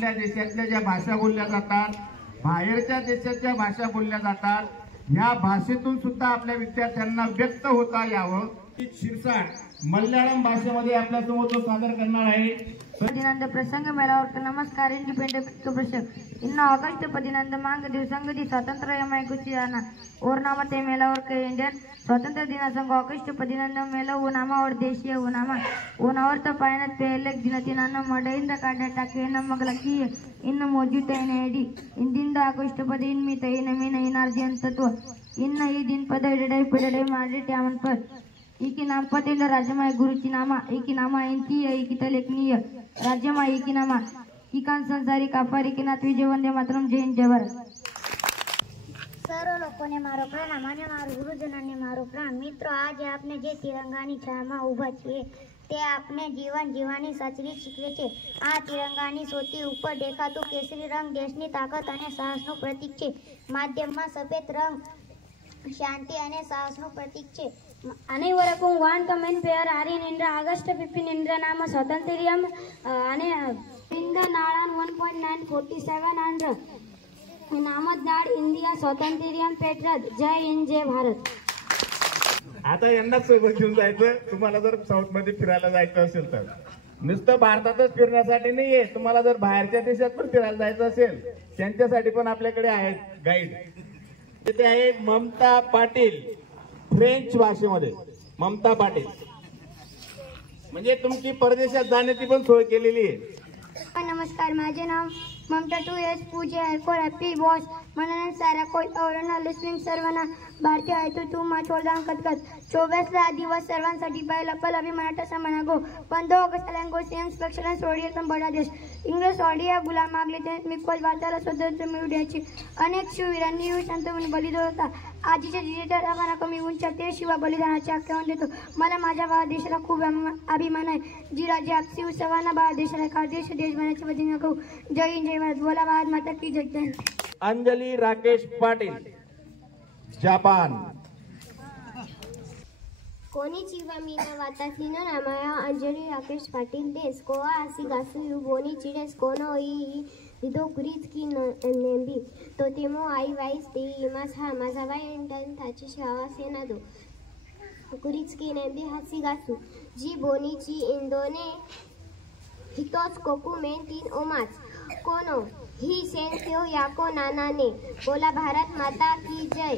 आपल्या देशातल्या ज्या भाषा बोलल्या जातात, बाहेरच्या देशाच्या भाषा बोलल्या जातात, या भाषेतून सुद्धा आपल्या विद्यार्थ्यांना व्यक्त होता यावं. शिरसाट मल्याळम भाषेमध्ये आपल्या समोर तो सादर करणार आहे. पदिनंद प्रसंग मेलावर नमस्कार इंडिपेंडेंट प्रश्न ಇನ್ನು ಆಗಸ್ಟ್ 11 ಮಾಂಗ ದಿವಸಂಗದಿ ಸ್ವಾತಂತ್ರ್ಯ ಮೈಗುಚಿಯಾನ ಓರ್ನಾಮತೆ ಮೇಲಾವರ್ ಇಂಡಿಯन स्वातंत्र्य दिनासंग ऑगस्ट 11 मेला उनामावर देशीय उनावर पायनात पेलेक दिनतिनानं मडईंದ ಕಾಡಟಾಕೆ ನಮ್ಮಗಲಕಿ ಇನ್ನು ಮೋಜಿಟೈನೇಡಿ ಇಂದಿಂದ ಆಗಸ್ಟ್ 11 मी तैन मी नैनार्जी अंतत्व ಇನ್ನು ಈ दिन पदडे मारे ट्यामन पर इकी नाम पतेल राजमाय गुरुची नामा इकी नामा इंती इकी तलेकनीय राज्यमा इकी नामा इकान संसारी काफारी की नाथ विजय वंदे मातरम जय हिंद जय भारत. सर्व लोकोने मारो प्रणाम અને મારું ગુરુજનોને મારો પ્રણામ. મિત્રો, આજે આપણે જે તિરંગાની છાયામાં ઊભા છીએ તે આપણે જીવન જીવવાની સાચવી શીખવે છે. આ તિરંગાની સૌથી ઉપર દેખાતો કેસરી રંગ દેશની તાકાત અને સાહસનું પ્રતીક છે. માધ્યમમાં સફેદ રંગ શાંતિ અને સાહસનું પ્રતીક છે. அனைவருக்கும் வணக்கம். என் பெயர் ஆரியன். என்ற ஆகஸ்ட் 15 என்ற நாம சுதந்திரம் இந்த நாளான் 1.947 அன்று नामद नाड इंडिया स्वातंत्र्यम पेटरत जय हिंद जय भारत. आता यांनाच सोबत घेऊन जायचं. तुम्हाला जर साऊथ मध्ये फिरायला जायचं असेल तर नुसतं भारतातच फिरण्यासाठी नाहीये, तुम्हाला जर बाहेरच्या देशात पण फिरायला जायचं असेल त्यांच्यासाठी पण आपल्याकडे आहेत गाईड. तिथे आहे ममता पाटील, फ्रेंच भाषेमध्ये ममता पाटील, म्हणजे तुमची परदेशात जाण्याची पण सोय केलेली आहे. नमस्कार, माझे नाव ममता 2S पूजे फॉर हॅपी बॉस म्हणून सारा कोई औरणा लिस्निंग सर्वांना भारतीय आहे तू माचोलदान कतकत 24 दिवस सर्वांसाठी पहिला अभिमानाचा सन्मान गो 15 ऑगस्ट लँगो सेन्स स्पेशल सोडियम बडा देश इंग्रज ऑडिया गुलाम मागले ते मिकोल भारताला स्वतंत्र मिळू द्यायची. अनेक शिववीरांनी शांतपणे बलिदान होता. आजीच्या डिजिटल आव्हाना कमी उंच्या ते शिवा बलिदानाची आख्यान देतो. मला माझ्या भारत देशाला खूप अभिमान आहे. जी राज्य आपसी उत्सवांना भारत देशाला एका देश बनायच्या वतीने करू. जय हिंद जय भारत. बोला भारत माता की जय. अंजली राकेश पाटील, जापान. कोनिचिवा मीना वातासी नो नामाया अंजली राकेश पाटील देश कोवा आसी गासु बोनी चिडेस कोनो ई दिदो कुरीत की नेंबी तो तेमो आई वाईस ते इमास हा माझा वाई इंटन थाची शावा सेना दो कुरीत की नेंबी हासी गासु जी बोनीची इंदोने हितोस कोकू में 3 ओमाच कोनो ही सेन त्यो याको नानाने. बोला भारत माता की जय.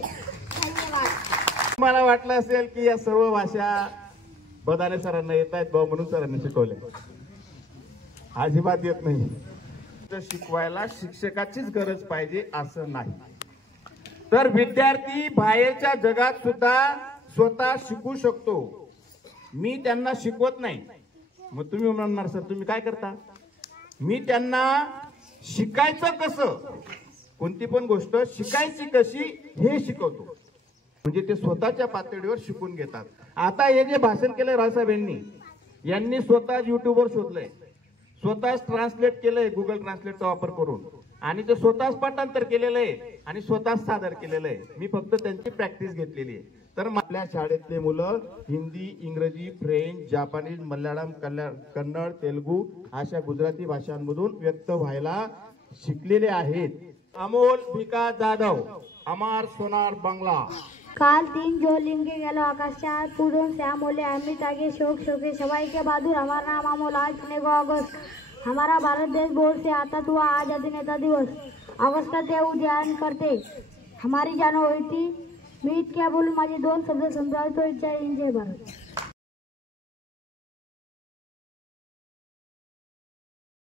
धन्यवाद. मला वाटलं असेल की या सर्व भाषा बदाने सरांना येत आहेत भाऊ म्हणून सरांनी शिकवले. अजिबात येत नाही. शिकवायला शिक्षकाचीच गरज पाहिजे असं नाही, तर विद्यार्थी बाहेरच्या जगात सुद्धा स्वतः शिकू शकतो. मी त्यांना शिकवत नाही. मग तुम्ही म्हणणार सर तुम्ही काय करता? मी त्यांना शिकायचं कसं, कोणती पण गोष्ट शिकायची कशी हे शिकवतो. म्हणजे ते स्वतःच्या पातळीवर शिकून घेतात. आता हे जे भाषण केलंय रावसाहेब यांनी स्वतः युट्यूबवर शोधलंय, स्वतःच ट्रान्सलेट केलंय गुगल ट्रान्सलेटचा वापर करून, आणि ते स्वतःच पाठांतर केलेलं आहे आणि स्वतःच सादर केलेलं आहे. मी फक्त त्यांची प्रॅक्टिस घेतलेली आहे. तर आपल्या शाळेतले मुलं हिंदी, इंग्रजी, फ्रेंच, जापानीज, मल्याळम, कन्नड, तेलुगू अशा गुजराती भाषांमधून व्यक्त व्हायला शिकलेले आहेत. अमोल भिका जाधव, अमार सोनार बांग्ला. काल 3 ज्योतिर्लिंगे गेलो आकाशात पुरून श्यामोले अमित आगे शोक शोके सवाई के बहादुर. हमारा नाम अमोल. आज 15 अगस्त हमारा भारत देश बोर्ड से आता हुआ आजादी नेता दिवस. अगस्त का ते उद्यान करते हमारी जान होती. मी इतक्या बोलून माझे 2 शब्द संपवतो. जय हिंद जय भारत.